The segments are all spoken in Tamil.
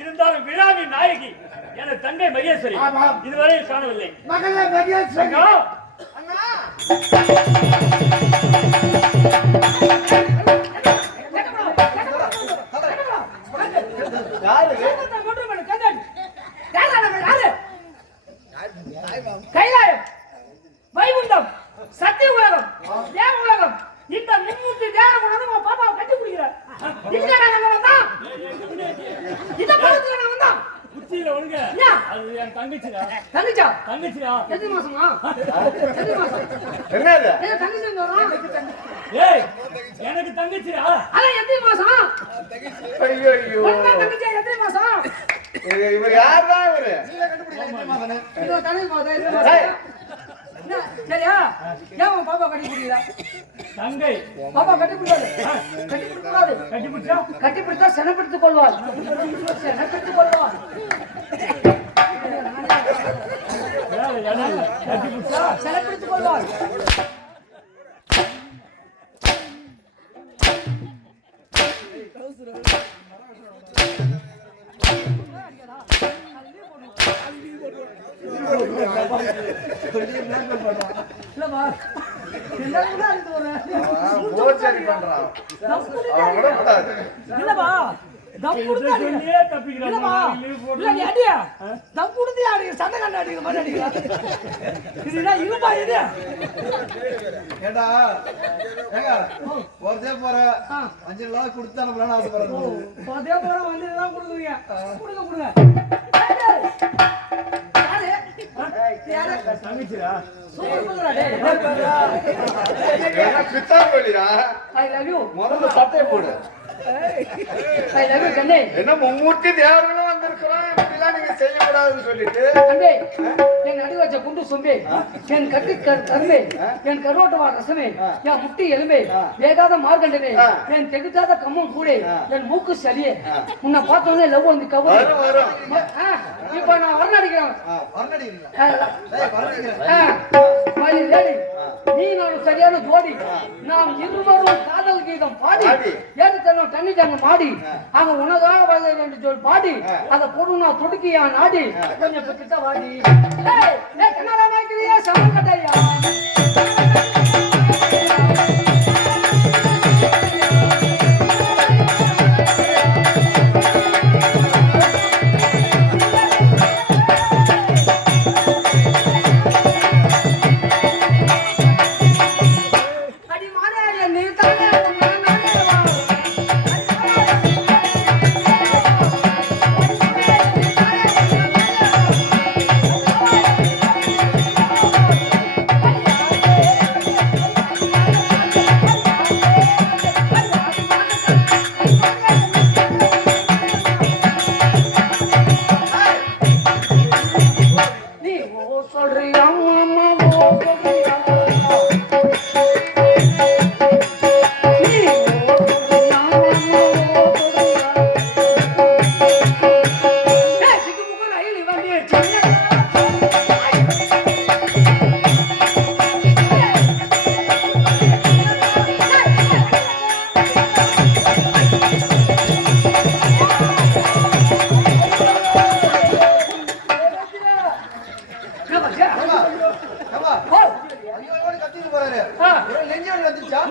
இருந்தாலும் விழாவின் நாயகி எனது தங்கை மகேஸ்வரி இதுவரை காணவில்லை. மகளே மகேஸ்வரி அண்ணா கைலாயம் வைகுண்டம் சத்திய உலகம் தேவ உலகம் இந்த மும்மூர்த்தி தேவ உலகம் பாப்பாவை கட்டி குடிக்கிறார். எத்தனை மாசமா எனக்கு தங்கச்சியா அதான் எத்தனை மாசம் தங்கச்சி எத்தனை மாசம் இவர் யார்தான் இவரு சரியா ஏன் பாப்பா கட்டி குடிக்கிறா தங்கை பாப்பா கட்டி பிடிக்காது கட்டி பிடிக்கூடாது கட்டி பிடிச்சா செனப்படுத்திக் கொள்வாள் செனப்படுத்திக் கொள்வாள் செனப்படுத்திக் கொள்வாள் ஒருத்தே போற 5 நாள் கொடுத்து அனுப்பலான்னு ஆசைப்படுறேன். ஒருத்தே போற 5 நாள் கொடுக்குறீங்க கொடுங்க முதல்ல சட்டையை போடு. என்ன மும்மூர்த்தி தேவர்களும் வந்திருக்கிறோம், இப்படிலாம் நீங்க செய்யக்கூடாதுன்னு சொல்லிட்டு என் நடு வச்ச குண்டு சொம்பே என் கட்டி கருமே என் கருவோட்டவா ரசமே என் முட்டி எலும்பே வேகாத மார்கண்டனே என் தெகுத்தாத கம்மம் கூடே என் மூக்கு சளியே உன்னை பார்த்தோன்னே லவ் வந்து கவர் இப்ப நான் வர்ணடிக்கிறேன். நீ நானும் சரியான ஜோடி நாம் இருவரும் காதல் கீதம் பாடி ஏது தன்னும் தண்ணி தங்க மாடி அங்க உனதாக என்று சொல்லி பாடி அதை பொண்ணு நான் துடுக்கியா நாடி கொஞ்சம் கிட்ட வாடி கண்ணாடா நாய்க்கிறியா சமம் கட்டையா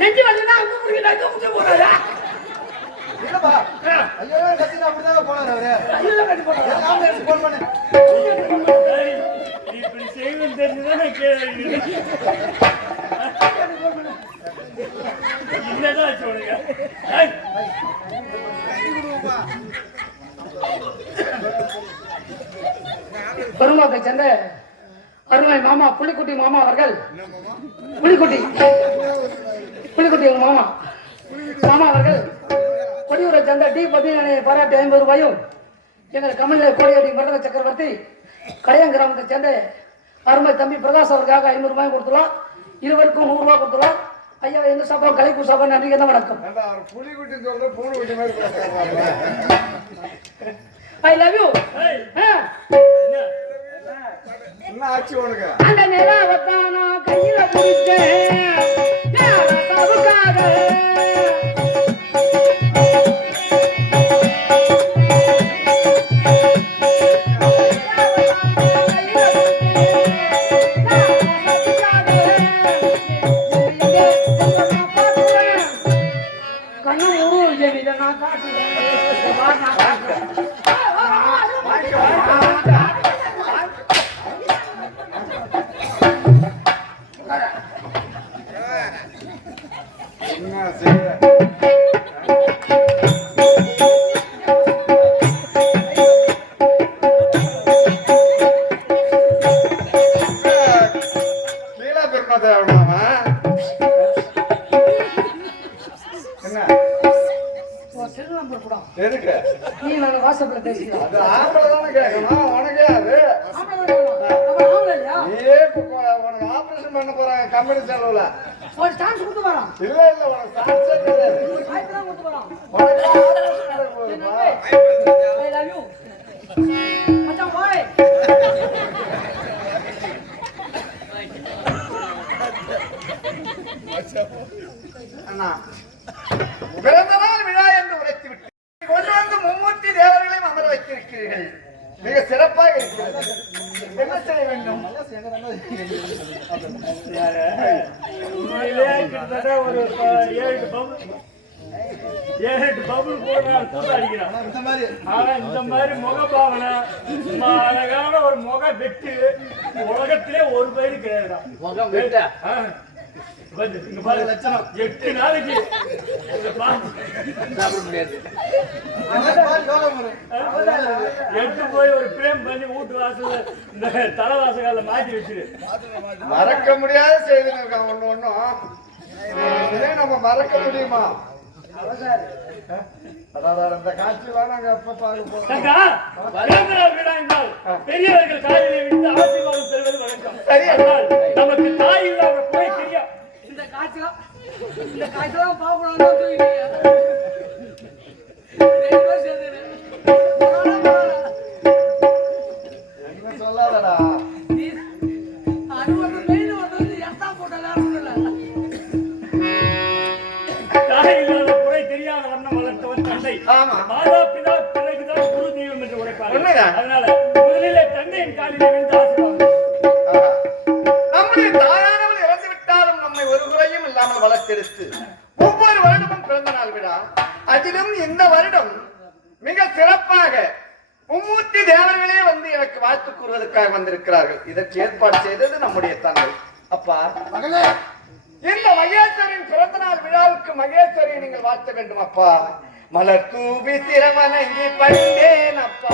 நெஞ்சு வலினா அங்க முடியல போறாரா இல்லப்பா ஐயோ கத்தினா அப்படிதான் போறாரு அவரு ஐயோ கட்டி போறாரா நாம ஃபோன் பண்ணு இப்படி செய்வது தெரிஞ்சுதானே கேளுங்க என்னதான் சொல்லுங்க பெருமாக்கை சென்ற அருமை அருமை மாமா புலிக்குட்டி மாமா அவர்கள் புலிக்குட்டி எங்க மாமா அவர்கள் கொடியூரை சேர்ந்த டி பதினை பாராட்டி 50 ரூபாயும் எங்கள் கமலில் கோடியடி மண்டல சக்கரவர்த்தி கடையம் கிராமத்தை சேர்ந்த அருமை தம்பி பிரகாஷ் அவருக்காக 500 ரூபாய் கொடுத்துலாம். இருவருக்கும் 100 ரூபாய் கொடுத்துலாம். ஐயா எங்க சாப்பா கலைப்பு சாப்பா நன்றி தான் வணக்கம். புலிக்குட்டி சொல்ற பூனைக்குட்டி மாதிரி ஐ லவ் யூ. என்ன ஆச்சு உனக்கு? அந்த நிலாவத்தான் நான் கையில பிடிச்சேன் சாவுக்காக. நீ நான் வாட்ஸ்அப்ல பேசிக்கலாம். அது ஆம்பளை தானே கேட்கணும், உனக்கே அது உனக்கு ஆபரேஷன் பண்ண போறாங்க கம்பெனி செலவுல. ஒரு சான்ஸ் கொடுத்து வரோம். இல்ல உனக்கு சான்ஸே கிடையாது. வாய்ப்பு தான் கொடுத்து வரோம். உனக்கு ஆபரேஷன் பண்ண போறா. ஐ லவ் யூ மச்சான் பாய். அண்ணா பிறந்த நாள் விழா என்று உரைத்து விட்டு கொண்டு வந்து மும்மூர்த்தி தேவர்களையும் அமர வைத்திருக்கிறீர்கள். மிக சிறப்பாக இருக்கிறது. என்ன செய்ய வேண்டும்? ஒரு 7 பபுள் கூட அடிக்கிறான். இந்த மாதிரி முகபாவனை அழகான ஒரு முக வெட்டு உலகத்திலே ஒரு பயிர் கிடையாதுதான். 8 நாளைக்கு எட்டு போய் ஒரு பிரேம் பண்ணி வீட்டு வாசல இந்த தலைவாசகால மாற்றி வச்சிரு. மறக்க முடியாத செய்தி ஒண்ணும் நம்ம மறக்க முடியுமா? அந்த காட்சியெல்லாம் நாங்க எப்ப பார்க்க போறோம்? பெரியவர்கள் காலையில விழுந்து ஆசீர்வாதம் பெறுவது வழக்கம். நமக்கு தாய் இல்லாத போய் தெரியும். இந்த காய்ச்சலாம் பாப்பணும். என்ன சொல்லாதடா. தாய் இல்லாத குறை தெரியாத வண்ணம் வளர்த்தவன் தந்தை. மாதா பிதா பிறகுதான் குரு தெய்வம் என்று உரைப்பார்கள். அதனால முதலிலே தந்தையின் காலில் விழுந்து ஆசீர்வாதம். நம்முடைய தாயானவள் இறந்து விட்டாலும் நம்மை ஒரு குறையும் இல்லாமல் வளர்த்தெடுத்து ஒவ்வொரு வருடமும் பிறந்த நாள் விழா. அதிலும் இந்த வருடம் மிக சிறப்பாக மும்மூர்த்தி தேவர்களே வந்து எனக்கு வாழ்த்து கூறுவதற்காக வந்திருக்கிறார்கள். இதற்கு ஏற்பாடு செய்தது நம்முடைய தந்தை. அப்பா இந்த மகேஸ்வரின் பிறந்த நாள் விழாவுக்கு மகேஸ்வரியை நீங்கள் வாழ்த்த வேண்டும் அப்பா. மலர் தூவி சிரவணங்கி பணிந்தேன் அப்பா.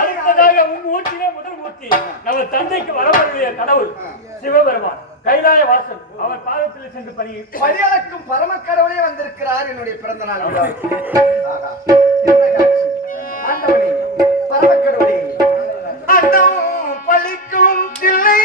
அடுத்ததாக மும்மூர்த்தியிலே முதல் மூர்த்தி நம்ம தந்தைக்கு வரவழைய கடவுள் சிவபெருமான் கைலாய வாசல். அவர் பாதத்தில் சென்று பணியளக்கும் பரம கடவுளே வந்திருக்கிறார் என்னுடைய பிறந்த நாள். பரம கடவுளே அண்டம் பழிக்கும் தில்லை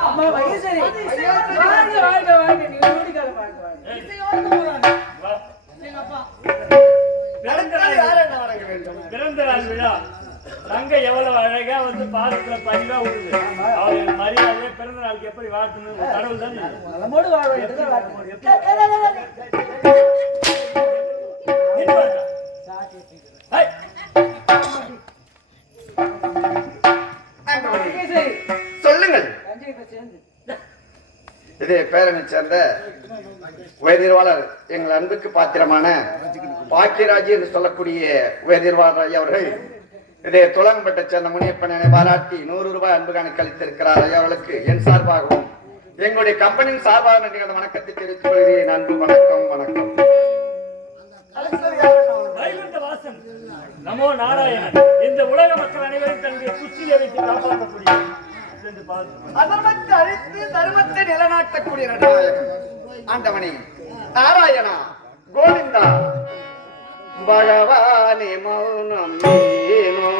அம்மா வயசரி வாங்க வாங்க வாங்க நீ ஓடிக்கால வாங்க வாங்க பிறந்த நாள் விழா தங்க எவ்வளவு அழகா வந்து பாதத்துல பரிவா விடுது அவளுக்கு மரியாதை பிறந்த நாளுக்கு எப்படி வாழ்த்தணும் கடவுள் தான் நலமோடு வாழ சொல்லுங்கள். இதே பேரனை சேர்ந்த உயர்நிர்வாளர் எங்கள் அன்புக்கு பாத்திரமான பாக்கியராஜ் என்று சொல்லக்கூடிய உயர்நிர்வாளர் ஐயா அவர்கள் இதே துளங்கப்பட்ட சேர்ந்த முனியப்பனை பாராட்டி 100 ரூபாய் அன்பு கணக்கு அளித்திருக்கிறார் ஐயா அவர்களுக்கு என் சார்பாகவும் எங்களுடைய கம்பெனியின் சார்பாக நன்றி வணக்கத்தை தெரிவித்துக் கொள்கிறேன். அன்பு வணக்கம் வணக்கம். நமோ நாராயணன். இந்த உலக மக்கள் அனைவரும் தன்னுடைய குச்சியை வைத்து காப்பாற்றக்கூடிய அதர்மத்தை அழித்து தர்மத்தை நிலநாட்டக்கூடிய ஆண்டவனே நாராயணா கோவிந்தா பகவானே மௌனம் ஏனோ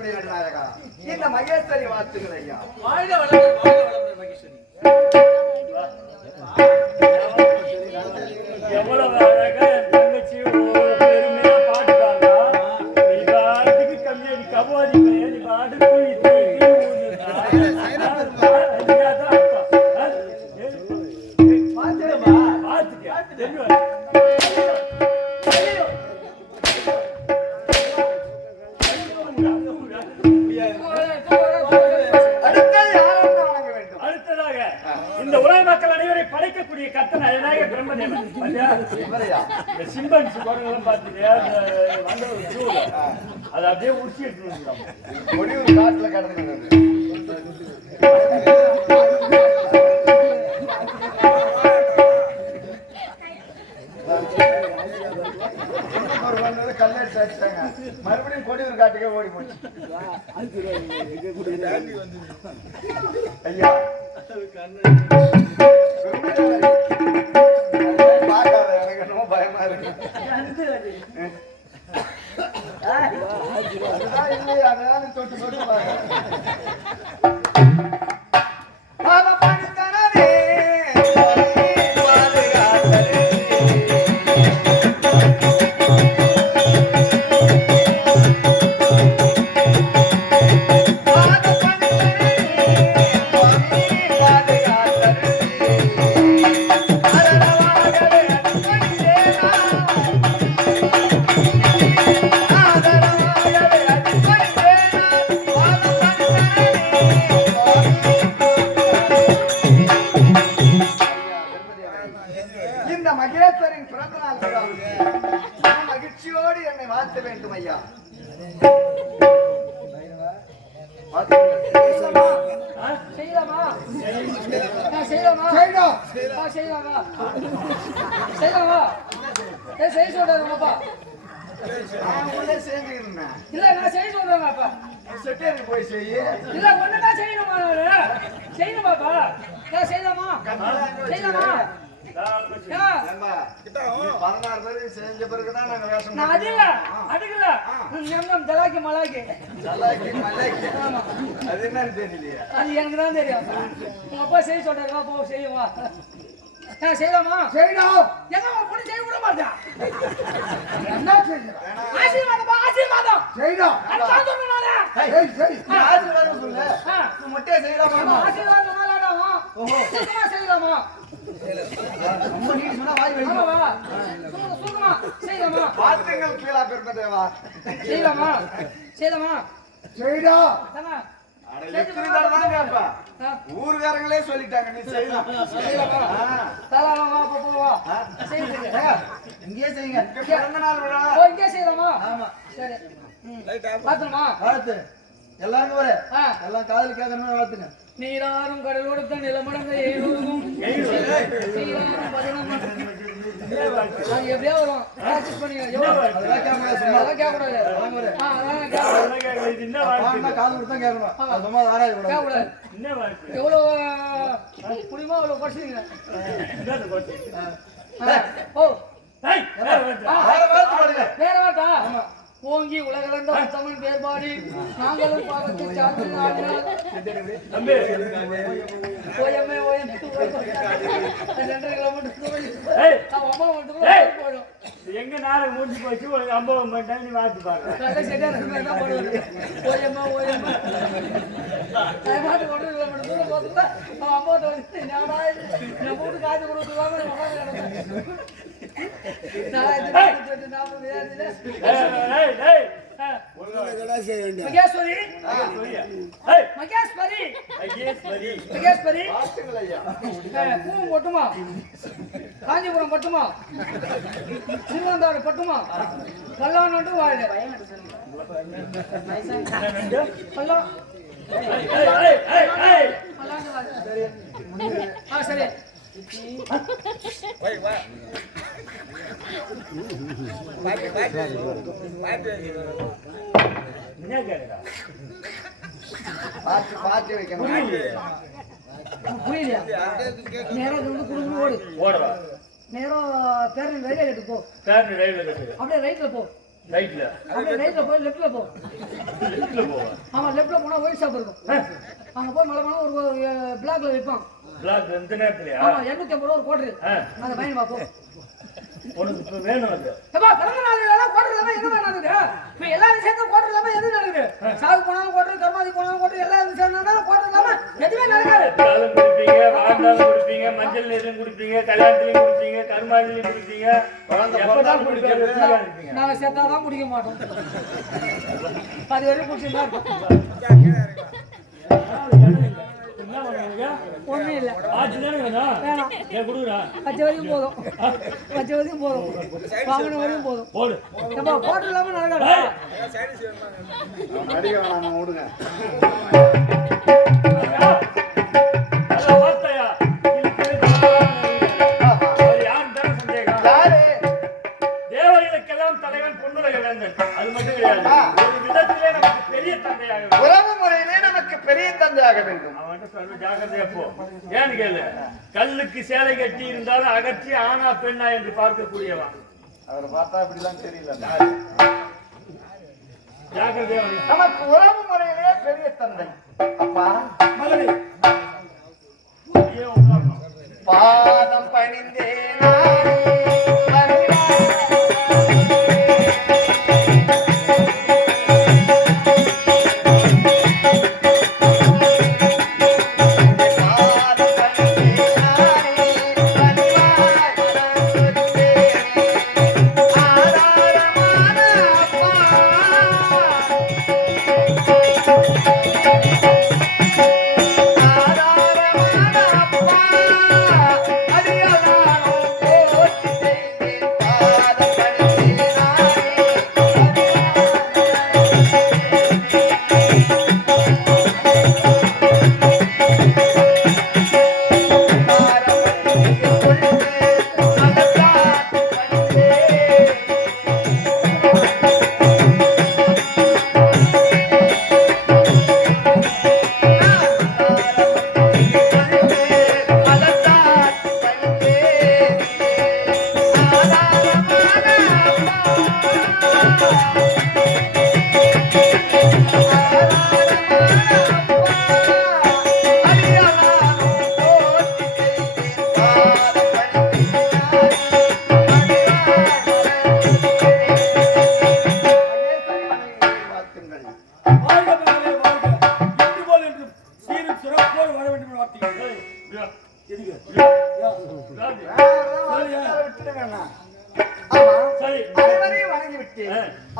இருக்கக்கூடிய நடுநாயகா இந்த மகேஸ்வரி வாழ்த்துக்கள் ஐயா. வாழ்க வளமுடன் மகேஸ்வரி. எவ்வளவு அழகா என் தங்கச்சி பெருமையா பாட்டுக்காரா. நீ பாட்டுக்கு கம்மியா நீ கபோதி நீ பாட்டுக்கு இந்த உலக மக்கள் அனைவரை படைக்கக்கூடிய கர்த்தன் அழகாக பிரம்மதேவன். இந்த சிம்பன்சி குரங்கெல்லாம் பார்த்துட்டியா? வந்த ஒரு ஜூல அதை அப்படியே உச்சி எடுத்துருவோம். முடிவு காட்டுல கடந்து கல்லடிச்சு அடிச்சாங்க. மறுபடியும் கொடியூர் காட்டுக்கே ஓடி போச்சு. ஐயா பார்க்காத எனக்கு என்னமோ பயமா இருக்கு. அதுதான் இல்லையா, அதான் தொட்டு தொட்டு பாருங்க. இந்த மகேஸ்வரின் பிறந்த நாள் மகிழ்ச்சியோடு என்னை வாழ்த்த வேண்டும் ஐயா. போய் செய்ய இல்ல ஒண்ணுதான் செய்யணுமா? செய்யணுமாப்பா? செய்யலாமா? செய்யலாமா? 16 பேருக்கு செஞ்ச பிறகுதான் நாங்க வேஷம். ஜலாக்கி மலாக்கி அது என்னன்னு தெரியலையா? அது எனக்கு தான் தெரியும். உங்க அப்பா செய்ய சொல்றாரு, போ செய்யுவா. செய்யலாமா? செய்யணும். எங்க பொண்ணு செய்ய விட மாட்டேன். என்ன செய்யணும்? ஆசீர்வாதம் ஆசீர்வாதம் செய்யணும். மொட்டையா செய்யலாமா? ஆசீர்வாதம் செய்யலாமா? பாத்துங்கள் கீழா பெருமதேவா. செய்யலாமா? செய்யலாமா? ஊர்காரங்களே சொல்லிட்டாங்க நீ செய்யலாம். இங்கே செய்யுங்க. பிறந்த நாள் விழா இங்கே செய்யலாமா? சரி. பாத்துமா? வாழ்த்து எல்லாரும் வர எல்லாம் காதல் கேட்கணும். வாழ்த்துங்க. நீராறும் கடலோடு நிலமடங்க எய்தூரும் எப்படியா வரும்? எவ்வளவு குடிமா அவ்வளவு குறைச்சிங்க. வேற வார்த்தா ஓங்கி உலகளந்த தமிழ் பேர்பாடி நாங்களும் பாவத்தை சார்ந்து ஓயமே ஓயம் 2 கிலோமீட்டர் போயிடும். எங்க நாளைக்கு முடிஞ்சு போச்சு. ஒரு 50 டைம் நீ வாத்து பாருங்க. ஓயமா ஓயமா பாட்டு 1 கிலோமீட்டர் தூரம் போதுல அம்மா வந்து நம்ம வீட்டு காய்ச்சி கொடுத்துருவாங்க. மகேஸ்வரி மகேஸ்வரி மகேஸ்வரி பூவும் பட்டுமா? காஞ்சிபுரம் பட்டுமா? திருவந்தாடு பட்டுமா? கல்லாண்டு வாழ சரி. பாத்து வைக்கணும். புரியலையா? நேரம் குடுக்குன்னு ஓடு. ஓடவா? நேரம் பேரணி ரயில்வே போ. பேரணி ரயில்வே அப்படியே ரைட்ல போ. ரைட்ல அப்படியே ரைட்ல போய் லெஃப்ட்ல போ. லெஃப்ட்ல போவா. ஆமா லெஃப்ட்ல போனா ஒயிட் ஷாப் இருக்கும். அங்க போய் மலை ஒரு பிளாக்ல விற்பான். பிளாக் இந்த நேரத்துலயா? ஆமா 250 ரூபா ஒரு கோட்டரு. அந்த பையன் வா போ. உனக்கு இப்ப வேணும் அது. ஏப்பா பிறந்த நாள் எல்லாம் கோட்டர் இல்லாம என்ன நடக்குது? இப்ப எல்லாரும் சேர்ந்து கோட்டர் இல்லாம எது நடக்குது? சாகு போனாலும் கோட்டர், கர்மாதி போனாலும் கோட்டர், எல்லாம் சேர்ந்தாலும் கோட்டர் இல்லாம எதுவுமே நடக்காது. காலம் குடிப்பீங்க, வாழ்ந்தாலும் குடிப்பீங்க, மஞ்சள் நீரும் குடிப்பீங்க, கல்யாணத்திலையும் குடிப்பீங்க, கருமாதிலையும் குடிப்பீங்க. எப்பதான் குடிக்கிறது? நாங்க சேர்த்தாதான் குடிக்க மாட்டோம். அது வரைக்கும் குடிச்சுதான் இருக்கும். ஒண்ணும் இல்ல. வேணாம். வச்ச வரைக்கும் போதும். வச்ச வரைக்கும் போதும். வாங்கின வரைக்கும் போதும். ஏப்பா கோட்டர் இல்லாம நடக்காது. அடிக்க வேணாம் விடுங்க. தேவர்களுக்கெல்லாம் தலைவன் பொன்னுலக வேந்தன். அது மட்டும் கிடையாது. ஒரு விதத்திலே நமக்கு பெரிய தந்தையாக உறவு முறையிலே நமக்கு பெரிய தந்தையாக வேண்டும். அவன்கிட்ட சொல்ல ஜாக்கிரதையா போ. ஏன்னு கேளு, கல்லுக்கு சேலை கட்டி இருந்தாலும் அகற்றி ஆனா பெண்ணா என்று பார்க்கக்கூடியவன். அவரை பார்த்தா அப்படிதான் தெரியல. ஜாக்கிரதையா நமக்கு உறவு முறையிலே பெரிய தந்தை. அப்பா மகளே ஏன் உட்காரணும்? பாதம் பணிந்தேனா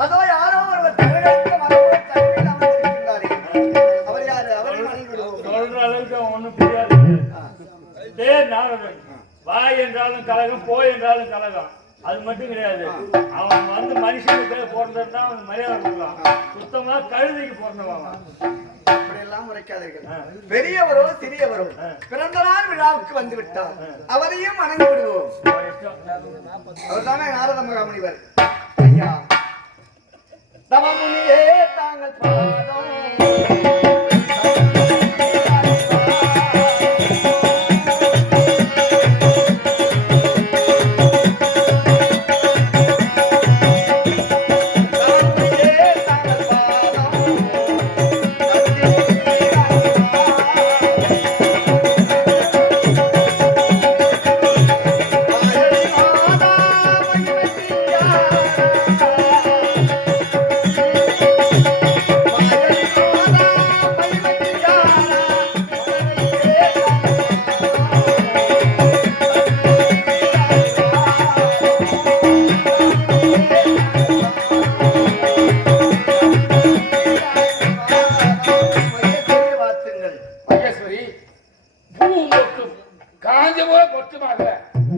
அதோ யாரோ ஒருவர் தமிழகத்து மரபோடு தலைமையில் அமர்ந்திருக்கின்றாரே. அவர் யாரு? அவரை வணங்கி விடுவோம். சொல்ற அளவுக்கு அவன் ஒண்ணும் புரியாது. நாரதன் வாய் என்றாலும் கலகம், போய் என்றாலும் கலகம். அது மட்டும் கிடையாது. அவன் வந்து மனுஷனுக்கு பிறந்தா அவன் மரியாதை கொடுக்கலாம். சுத்தமா கழுதைக்கு பிறந்தவன். அப்படியெல்லாம் உரைக்காதீர்கள். பெரியவரோ சிறியவரோ பிறந்த நாள் விழாவுக்கு வந்து விட்டார். அவரையும் வணங்கி விடுவோம். அவர்தானே நாரத மகாமுனிவர். ஐயா தவமுனியே தாங்கள் பாதம்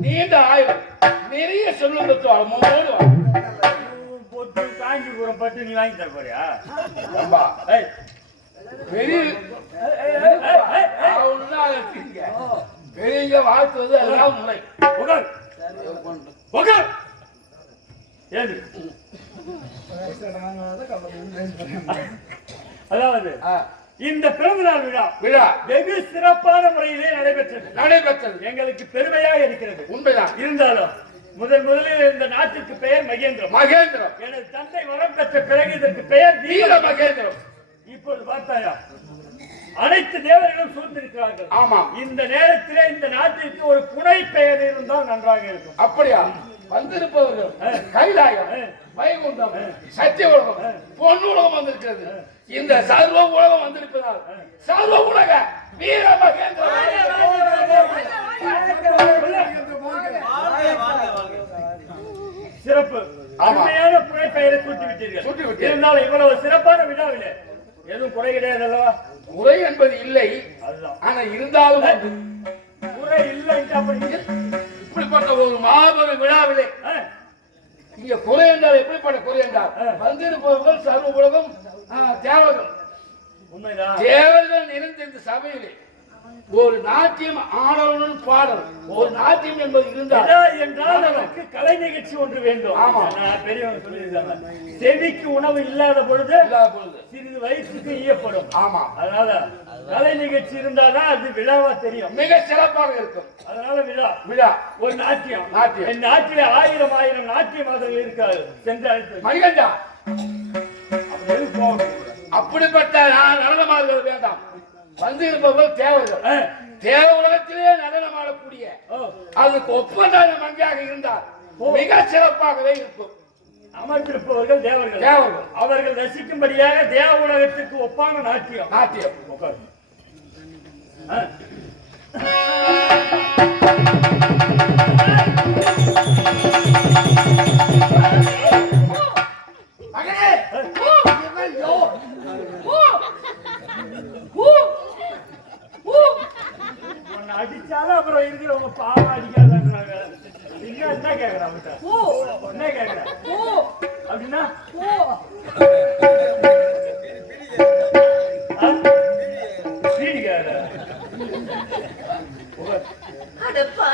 நீண்ட ஆயுள் நிறைய செல்வந்தத்து அமோடு பொட்டு காஞ்சிபுரம் பட்டு நீ வாங்கி தர போறியா? பெரிய பெரிய வாழ்த்துவது எல்லாம் முறை. அதாவது இந்த பிறந்த நாள் விழா வெகு சிறப்பான முறையிலே நடைபெற்றது. எங்களுக்கு பெருமையாக இருக்கிறது. உண்மைதான். இருந்தாலும் முதலில் இந்த நாட்டுக்கு பெயர் மகேந்திரம். மகேந்திரம். எனது தந்தை வரம் பெற்ற பிறகு இதற்கு பெயர் வீர மகேந்திரம். இப்போது பார்த்தாயா, அனைத்து தேவர்களும் சூழ்ந்திருக்கிறார்கள். ஆமா. இந்த நேரத்திலே இந்த நாட்டிற்கு ஒரு புனை பெயர் இருந்தால் நன்றாக இருக்கும். அப்படியா? வந்திருப்பவர்கள் கைலாயம், வைகுண்டம், சத்திய உலகம், பொன் உலகம் வந்திருக்கிறது. இந்த சர்வ உலகம் வந்திருப்பதால் சர்வ உலக வீர மகேந்திரம். சிறப்பு. அருமையான புனை பெயரை சூட்டி விட்டீர்கள். இருந்தாலும் இவ்வளவு சிறப்பான விழாவிலே எதுவும் குறை கிடையாது அல்லவா? குறை என்பது இல்லை. ஆனா இருந்தாலும் குறை இல்லை. இப்படிப்பட்ட ஒரு மாபெரும் விழாவிலே இங்க குறை என்றால் எப்படிப்பட்ட குறை என்றால் வந்திருப்பவர்கள் சர்வ உலகம் தேவர்கள். உண்மைதான். தேவர்கள் நிறைந்த இந்த சபையிலே ஒரு நாட்டியம் ஆடவனும் பாடல். ஒரு நாட்டியம் என்பது இருந்தால் என்றால் அதற்கு கலை நிகழ்ச்சி ஒன்று வேண்டும். ஆமா. பெரியவங்க சொல்லியிருக்காங்க, செவிக்கு உணவு இல்லாத பொழுது சிறிது வயிற்றுக்கு ஈயப்படும். ஆமா. அதனால கலை நிகழ்ச்சி இருந்தாதான் அது விழாவா தெரியும். மிக சிறப்பாக இருக்கும். அதனால விழா விழா ஒரு நாட்டியம். நாட்டியம். என் நாட்டிலே 1000 நாட்டிய மாதங்கள் இருக்காது. சென்று அழைத்து மணிகண்டா, அப்படி போகணும். அப்படிப்பட்ட நடனமாடுகள் வேண்டாம். வந்து இருப்பவர்கள் தேவர்கள். தேவ உலகத்திலே நடனமாடக்கூடிய அதுக்கு ஒப்பந்தான மங்கையாக இருந்தால் மிக சிறப்பாகவே இருக்கும். அமர்ந்திருப்பவர்கள் தேவர்கள். தேவர்கள் அவர்கள் ரசிக்கும்படியாக தேவ உலகத்திற்கு ஒப்பான நாட்டியம். நாட்டியம். அடிச்சாலும் அப்புறம் இருக்கிறவங்க பாவம் அடிக்காதாங்க. என்ன கேக்குறான் என்ன கேக்குறேன் அப்படின்னா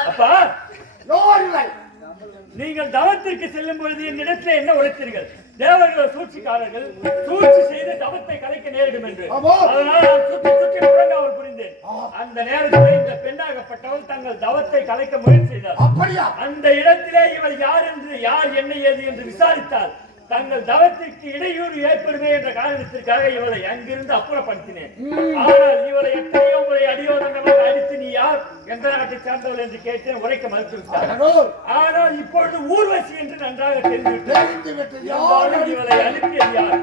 அப்பா, நீங்கள் தவத்திற்கு செல்லும் பொழுது என்னிடத்தில் என்ன உழைத்தீர்கள்? தேவர்கள் சூழ்ச்சிக்காரர்கள் சூழ்ச்சி செய்து தவத்தை கலைக்க நேரிடும் என்று. அதனால் நான் சுற்றி சுற்றி முழங்காவல் புரிந்தேன். அந்த நேரத்தில் இந்த பெண்ணாகப்பட்டவள் தங்கள் தவத்தை கலைக்க முயற்சி செய்தார். அந்த இடத்திலே இவள் யார் என்று, யார் என்ன ஏது என்று விசாரித்தால் தங்கள் தவத்திற்கு இடையூறு ஏற்படுமே என்ற காரணத்திற்காக இவளை அங்கிருந்து அப்புறப்படுத்தினேன். ஆனால் இவளை எத்தனையோ முறை அடியோரங்களாக அடித்து நீ யார், எந்த நாட்டை சார்ந்தவள் என்று கேட்டேன். உரைக்க மறுத்துவிட்டார். ஆனால் இப்பொழுது ஊர்வசி என்று நன்றாக தெரிந்துவிட்டது. இவளை அனுப்பியது யார்?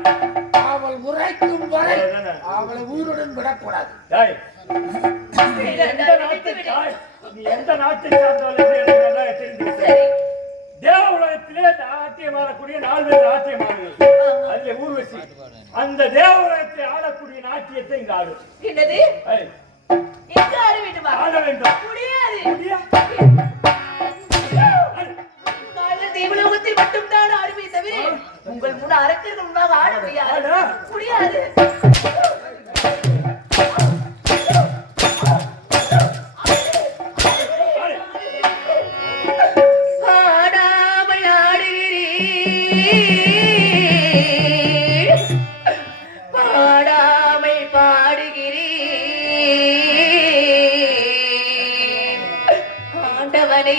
அவள் உரைக்கும் வரை அவளை உயிருடன் விடக்கூடாது. எந்த நாட்டை சார்ந்தவள் என்று எனக்கு நன்றாக தெரிந்துவிட்டது. தேவ உலகத்திலே நாட்டியம் ஆடக்கூடிய 4 பேர் நாட்டியம் ஆடுகள். அதிலே ஊர்வசி அந்த தேவ உலகத்தை ஆடக்கூடிய நாட்டியத்தை இங்கு ஆடும். ஆட வேண்டும். தேவலோகத்தில் மட்டும்தான் ஆடுமே தவிர உங்கள் முன் அரக்கர்கள் முன்பாக ஆட முடியாது. ஆண்டவனை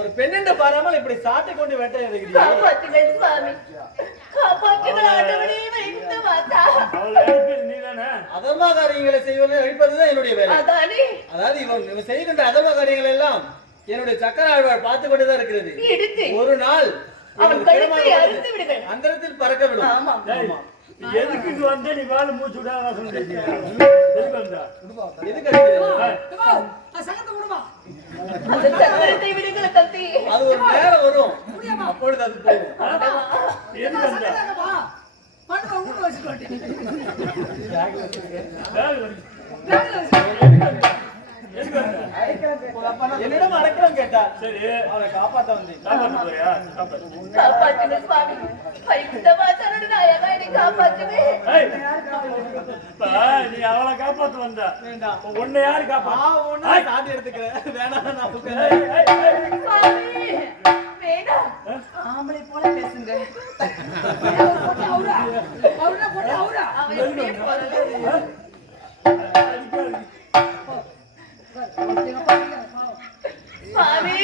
ஒரு பெண்ணென்று பாராமல் இப்படி சாட்டை கொண்டு வேட்டை எதுக்கிறீங்க? காப்பாற்றுங்கள் சுவாமி, காப்பாற்றுங்கள் ஆண்டவனே, வைத்த மாதா. அதர்ம காரியங்களை செய்வதை அழிப்பதுதான் என்னுடைய வேலை. அதானே அதாவது இவன் செய்கின்ற அதர்ம காரியங்கள் எல்லாம் என்னுடைய சக்கர ஆழ்வார் பார்த்து கொண்டுதான் இருக்கிறது. எடுத்து ஒரு நாள் அவன் கழுத்தை அறுத்து விடுங்கள். அந்தரத்தில் பறக்க விடும். ஆமா எதுக்கு இங்க வந்து நீ வாழ மூச்சு விடாத சொல்றீங்க? எதுக்கு அடிக்கிறீங்க? அந்த சக்கரத்தை விடுங்கள் தம்பி. அது ஒரு நேரம் வரும், அப்பொழுது அது போகும். எதுக்கு வந்தா? என்னிடம் அடைக்கலம் கேட்டார். சரி, அவரை காப்பாற்ற வந்தேன். காப்பாத்து போறியா? காப்பாத்து. காப்பாற்றுங்க சுவாமி, வைத்த மாதானோட நாயகா என்னை காப்பாற்றுங்க. ஏய், இப்ப நீ அவளை காப்பாத்து வந்த. வேண்டாம், உன்னை யாரு காப்பாத்து? ஒண்ணு சாட்டி எடுத்துக்கிறேன். வேணாம், நான் உட்கார்ந்து. சுவாமி, வேண்டாம், ஆம்பளை போல பேசுங்க. அவன் எப்படியே போறது? சுவாமி,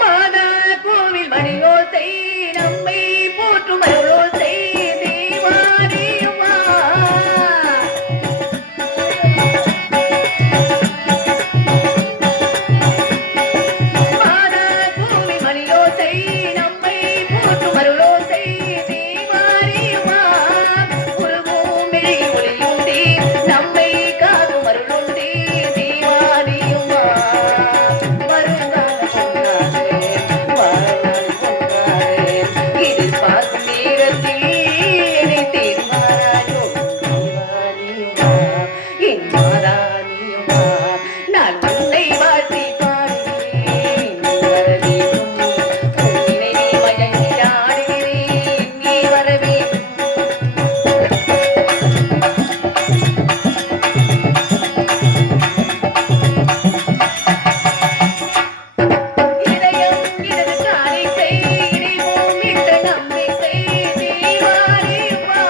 மாதாள கோவில் மணியோசை, நம்மை போற்றும் அருளோசை, தேவாரியுமா. மாதாள கோவில் மணியோசை, நம்மை போற்றும் அருளோசை, தேவாரியுமா. உருவும் மிழி ஒளியுண்டி, நம்மை காக்கும் அருளுண்டி, தேவாரியுமா. வருங்கால பொன்னாளே, வாழ்நாள் பொன்னாளே, இது பார்க்கும் நேரத்தில் என்னை தேர்வாராயோ, தேவாரியுமா, என் மாறானியுமா. நான் உன்னை வாழ்த்தி பாடுகிறேன், நீ வர வேண்டும். உன் நினைவை மயங்கி ஆடுகிறேன், நீ வர வேண்டும். இதயம் இடது காணிக்கை, இறைவோம் என்ற நம்பிக்கை, தேவாரியுமா.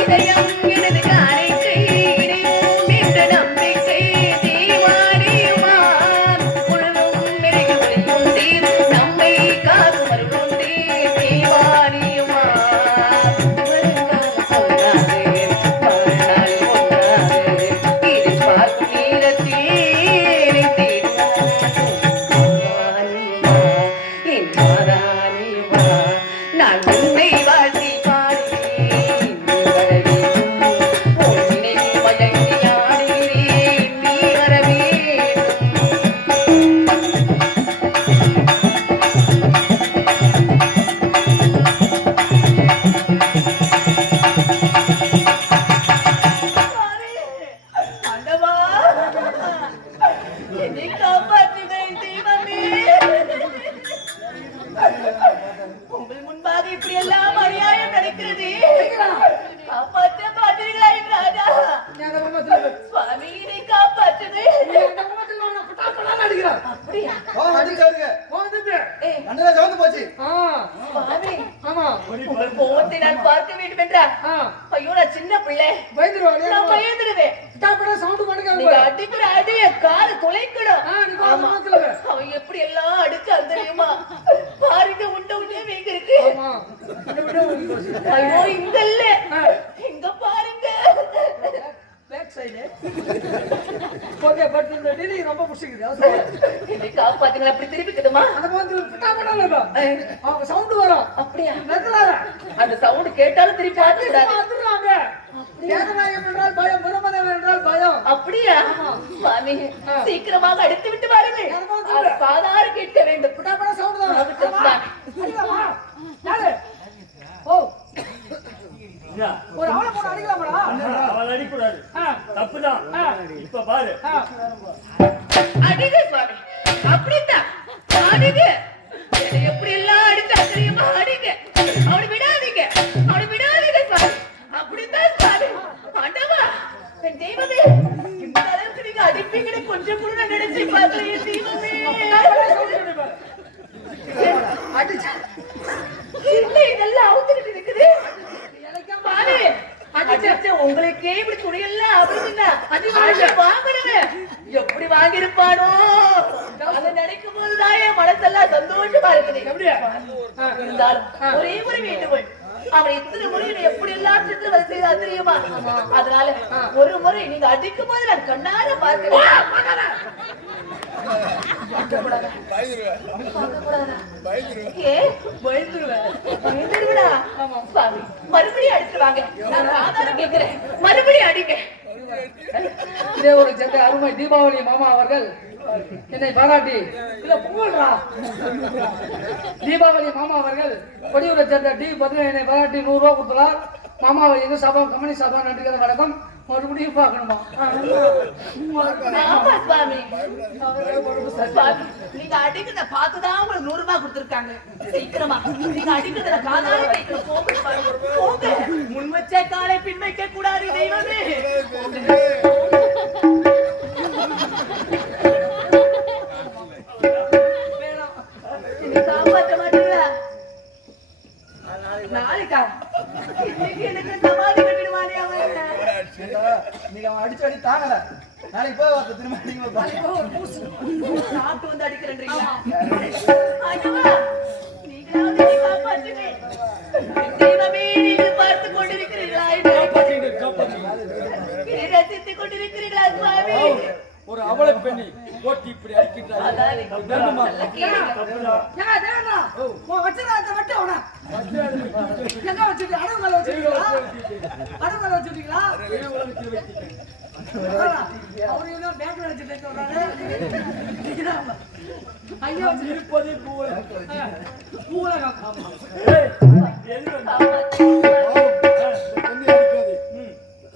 இதயம் இடது காணிக்கை, இறைவோம் என்ற நம்பிக்கை, தேவாரியுமா. உணரும் மிளகு ஒளியுண்டி, நம்மை காக்கும் அருளுண்டி, தேவாரியுமா. வருங்கால பொன்னாளே, வாழ்நாள் பொன்னாளே, இது பார்க்கும் நேரத்தில் என்னை தேடுவாராயுமா, என் மாறானியுமா. நான் உன்னை வாழ்த்தி பாடுகிறேன், நீ வர வேண்டும். உன் நினைவில் மயங்கி ஆடுகிறேன், நீ வர வேண்டும். ஆண்டவா, என்னை காப்பாற்றுங்கள் தெய்வமே. உங்கள் முன்பாக இப்படி எல்லாம் அநியாயம் நடக்கிறது. காப்பாற்ற மாட்டீர்களா என் ராஜா? சுவாமி, என்னை காப்பாற்றுது. அப்படியா? ஏய், மண்டல சவுந்து போச்சு. சுவாமி, உங்கள் கோபத்தை நான் பார்க்க வேண்டும் என்றா? ஐயோ, நான் சின்ன பிள்ளை, நான் பயந்துடுவேன். நீங்க அடிக்கிற அடிய கால துளைக்கணும். ஆமா. அவன் எப்படி எல்லாம் அடிச்சு தெரியுமா? பாருங்க, உண்ட உண்டே வீங்க இருக்கு. ஐயோ, இங்க இல்ல, இங்க பாருங்க. ஓகே பட் இந்த டீலி ரொம்ப பிடிச்சிக்குது அது சொல்லு. என்னை காப்பாத்துங்களா அப்படி திருப்பிக்குதுமா அந்த மாதிரி பிட்டா பண்ணல அவங்க சவுண்ட் வரும் அப்படியா நிறுத்துறாங்க அந்த சவுண்ட் கேட்டாலும் திருப்பி பார்த்துக்கிறாங்க பார்த்துறாங்க ஏகநாயகம் என்றால் பயம் பிரம்மதேவன் என்றால் பயம் அப்படியா சுவாமி சீக்கிரமாக அடித்து விட்டு பாருங்கள் சாதாரண கேட்க வேண்டும் பிட்டா பண்ண சவுண்ட் தான் ஆகட்டும் சுவாமி. அடிக்கலாமா யாரு ஓ என்ன? ஒரு அவளை போட்டு அடிக்கலாமாடா அவன் அடிக்கூடாது, தப்புதான். இப்ப பாரு, அடிங்க சுவாமி அப்படித்தான் அடிங்க என்னை எப்படி எல்லாம் அடிச்சு தெரியுமா அடிங்க அவனை விடாதீங்க சுவாமி அப்படித்தான் சுவாமி ஆண்டவா என் தெய்வமே இந்த அளவுக்கு நீங்க அடிப்பீங்கன்னு கொஞ்சம் கூட நான் நினைச்சு பார்க்கல என் தெய்வமே அடிச்சு இல்ல இதெல்லாம் அவுத்துக்கிட்டு இருக்குது பாரு அடிச்ச உங்களுக்கே இப்படி துணியெல்லாம் அப்படின்னா வாங்கினவன் எப்படி வாங்கியிருப்பானோ அதை நினைக்கும் போதுதான் என் மனசெல்லாம் சந்தோஷமா இருக்குது எப்படியா இருந்தாலும் ஒரே ஒரு வேண்டுகோள் அவன் இத்தனை முறை எப்படி எல்லாம் சித்திரவதை செய்தா தெரியுமா அதனால ஒரு முறை நீங்க அடிக்கும் போது நான் கண்ணார பார்க்கிறேன் மறுபடியும் அடிச்சிருவாங்க நான் ஆதாரம் கேட்கிறேன் மறுபடியும் அடிங்க இதே ஒரு சென்ற அருமை தீபாவளி மாமா அவர்கள் என்னை பாராட்டி இல்ல புகழ்றா தீபாவளி மாமா அவர்கள் கொடியூரை சேர்ந்த டி பதில் என்னை பாராட்டி 100 ரூபா கொடுத்தார் மாமாவை எங்க சாபம் கம்பெனி சாபம் நன்றிகளை வணக்கம் மறுபடியும் பார்க்கணுமா ஆமா சுவாமி சுவாமி நீங்க அடிக்கிறத பார்த்துதான் உங்களுக்கு 100 ரூபாய் கொடுத்திருக்காங்க சீக்கிரமா நீங்க அடிக்கிறத காதால கேட்கணும் போங்க முன் வச்ச காலை பின் வைக்க கூடாது தெய்வமே காப்பாற்ற மாட்டீங்களா நாளைக்கா இன்னைக்கு எனக்கு சமாதி கட்டிடுவானே அவன் நீங்க அவன் அடிச்சு அடி தாங்கல நாளைக்கு போய் வார்த்தை திரும்ப நீங்க சாப்பிட்டு வந்து அடிக்கிறேன்றீங்களா ஆண்டவா நீங்களாவது என்னை காப்பாற்றுங்க தெய்வமே நீங்கள் பார்த்துக் கொண்டிருக்கிறீர்களா என்னை ரசித்துக் கொண்டிருக்கிறீர்களா சுவாமி ஒரு அவளை பெண்ணி போட்டி இப்படி அடிக்கின்றாய் நல்லா கேளுங்க. ஏங்க தேவனா ஓ வச்சதா அந்த வட்ட அவனா எங்க வச்சிட்டு அடவுல வச்சிட்டீங்களா அடவுல வச்சிட்டீங்களா அவர் இன்னும் பேக்ல வச்சிட்டு சொல்றாரு ஐயா இருப்பதே பூல காமா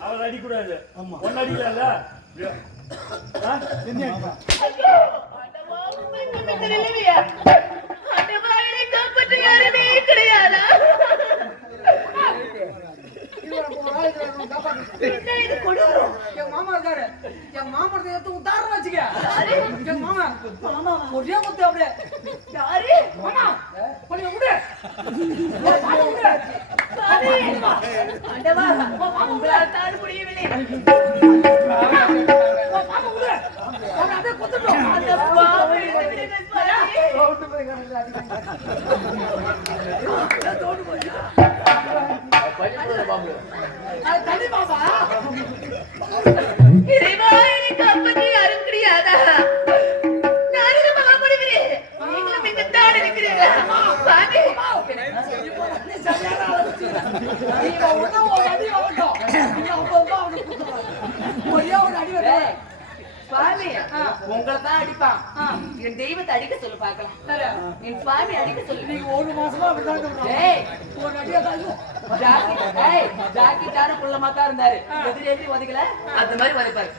அவன் அடிக்கூடாது, ஒன்னு அடிக்கல. ஐயோ, ஆண்டவா, உங்களுக்கு தெரியலையா? ஆண்டவா, என்னை காப்பாற்ற யாருமே கிடையாதா? என்ன இது கொடூரம்? என் மாமா இருக்காரு என் மாமரத்தை எடுத்து உத்தாரம் வச்சுக்க என் மாமா ஒரே குத்து அப்படியே யாரு? மாமா கொஞ்சம் விடு சாமி, ஆண்டவா, உங்களால் தான் முடியவில்லை. மாமா விடு அவன் அப்படியே குத்துட்டோம் அந்த பாவம் என்னை விடுங்க, சாமி. தனி மாமா இறைவா, என்னை காப்பாற்ற யாரும் கிடையாதா? நானும் மகாபலிகிறேன். நீங்களும் இங்குத்தான் இருக்கிறீர்களா? சாமி, சுவாமி, உங்களைத்தான் அடிப்பான். என் தெய்வத்தை அடிக்க சொல்லு பார்க்கலாம். என் சுவாமி அடிக்க சொல்லு. ஒரு மாசமா அப்படிதான் சொல்றான். ஏய், ஒரு அடியா காயும் ஜாக்கெட்டான குள்ளமாக்கா இருந்தாரு. எதிரி ஒதுக்கல, அந்த மாதிரி உதைப்பாரு.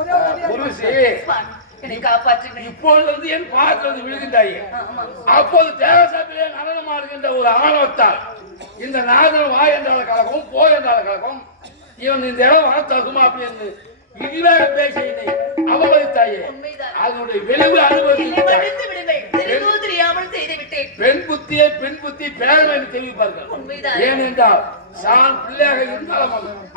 ஒரே ஒரு அடியா குருசி, சுவாமி, என்னை காப்பாற்றுங்க. இப்பொழுது வந்து என் பாதத்தில் விழுகின்றாயே, ஆமா. அப்போது தேவசபையிலே நடனமாடுகின்ற ஒரு ஆணவத்தால் இந்த நாதன் வா என்றால கலக்கும் போ என்றால கலக்கும் இவன் இந்த இடம் வர தகுமா அப்படின்னு இடிவாக பேசி அவமதித்தாயே, உண்மைதான். அதனுடைய விளைவு என்னை மன்னித்து விடுங்கள். தெரிந்தோ தெரியாமல் செய்து விட்டேன். பெண் புத்தியை பெண் புத்தி பேரம் என்று தெரிவிப்பார்கள். உண்மைதான். ஏனென்றால் ஆண் பிள்ளையாக இருந்தாலும்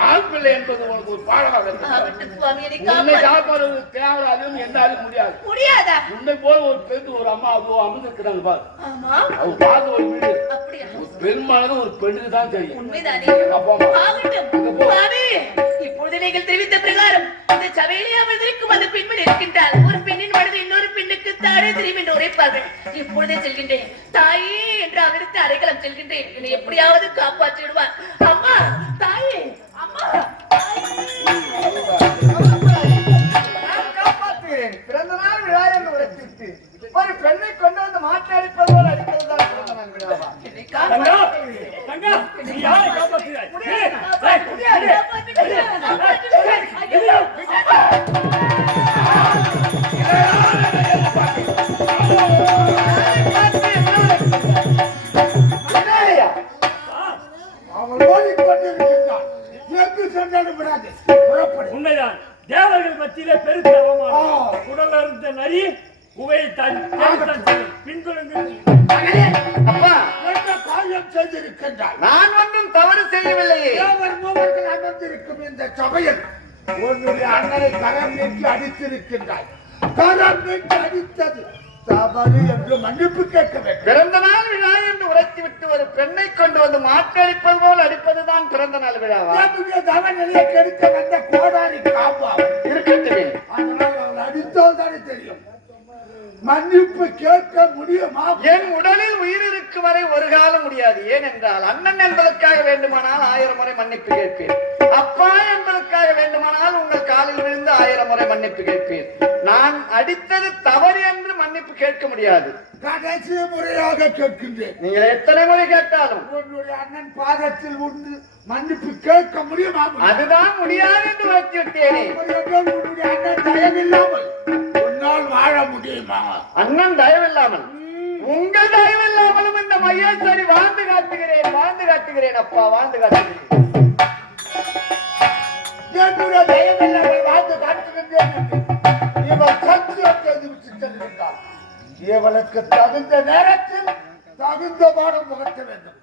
ஆண் பிள்ளை என்பது உனக்கு ஒரு பாடமாக இருக்கு. ஆகட்டும் சுவாமி, என்னை உன்னை காப்பாற்று. காப்பாடுவது தேவையாலும் என்னாலும் முடியாது. முடியாதா? உன்னை போல ஒரு பெண் ஒரு அம்மா அதுவும் அமர்ந்திருக்கிறாங்க பாரு. ஆமா, அவங்க பார்த்து ஒரு வீடு அப்படியா? ஒரு பெண்மானது ஒரு பெண்ணுக்கு தான் தெரியும். உண்மைதானே? அப்பா அம்மா. ஆகட்டும் சுவாமி, இப்பொழுது நீங்கள் தெரிவித்த பிரகாரம் இந்த சபையிலே அமர்ந்திருக்கும் அந்த பெண்மணி இருக்கின்றார். ஒரு பெண்ணின் மனது இன்னொரு பெண்ணுக்கு தானே தெரியும் என்று உரைப்பார்கள். இப்பொழுதே செல்கின்றேன். தாயே என்று அவருக்கு அடைக்கலம் செல்கின்றேன். என்னை எப்படியாவது காப்பாற்றி விடுவார். அம்மா, தாயே, அம்மா, நான் காப்பாற்றுகிறேன். பிறந்த நாள் விழா என்று உரைத்திட்டு ஒரு பெண்ணை கொண்டு வந்து மாற்றி போல் அடிப்பதுதான் பிறந்த நாள் விழாவா? என்னை தங்கா, காப்பாற்று. தங்கா, நீ யாரை காப்பாற்றுகிறாய்? அவன் ஓடிக்கொண்டிருக்கின்றான். எங்கு சென்றாலும் விடாது. புறப்படு. உண்மைதான். தேவர்கள் மத்தியிலே பெருத்த அவமானம். உடல இருந்த நரி குகையை பின்தொடர்ந்து அப்பா, என்ன காரியம் செய்திருக்கின்றாய்? நான் ஒன்றும் தவறு செய்யவில்லையே. தேவர் மூவர்கள் அமர்ந்திருக்கும் இந்த சபையில் உன்னுடைய அண்ணனை கரம் நீட்டி அடித்திருக்கின்றாய். கரம் நீட்டி அடித்தது தவறு என்று மன்னிப்பு கேட்க வேண்டும். பிறந்த நாள் விழா என்று உரைத்துவிட்டு ஒரு பெண்ணை கொண்டு வந்து மாற்றடிப்பது போல் அடிப்பதுதான் பிறந்த நாள் விழாவா? என்னுடைய தவநிலையை கெடுக்க வந்த கோடாரி காப்பான். இருக்கட்டுமே. அதனால் அவன் அடித்தால் தானே தெரியும். மன்னிப்பு கேட்க முடியுமா? என் உடலில் உயிர் இருக்கும் வரை ஒரு காலம் முடியாது. ஏனென்றால் அண்ணன் என்பதற்காக வேண்டுமானால் 1000 முறை மன்னிப்பு கேட்பேன். அப்பா என்பதற்காக வேண்டுமானால் உங்கள் காலில் விழுந்து 1000 முறை மன்னிப்பு கேட்பேன். நான் அடித்தது தவறு என்று மன்னிப்பு கேட்க முடியாது. கடைசி முறையாக கேட்கின்றேன். நீங்கள் எத்தனை முறை கேட்டாலும் உன்னுடைய அண்ணன் பாதத்தில் உண்டு மன்னிப்பு கேட்க முடியுமா? அதுதான் முடியாது என்று உரைத்து விட்டேனே. உன்னுடைய அண்ணன் தயவில்லாமல் உன்னால் வாழ முடியுமா? அண்ணன் தயவில்லாமல் உங்கள் தயவில்லாமலும் இந்த மையேஸ்வரி வாழ்ந்து காட்டுகிறேன் அப்பா, வாழ்ந்து காட்டுகிறேன். என்னுடைய தயவில்லாமல் வாழ்ந்து காட்டுகின்றேன். இவள் சத்தியம் செய்து விட்டு செல்கின்றார். இவளுக்கு தகுந்த நேரத்தில் தகுந்த பாடம் புகட்ட வேண்டும்.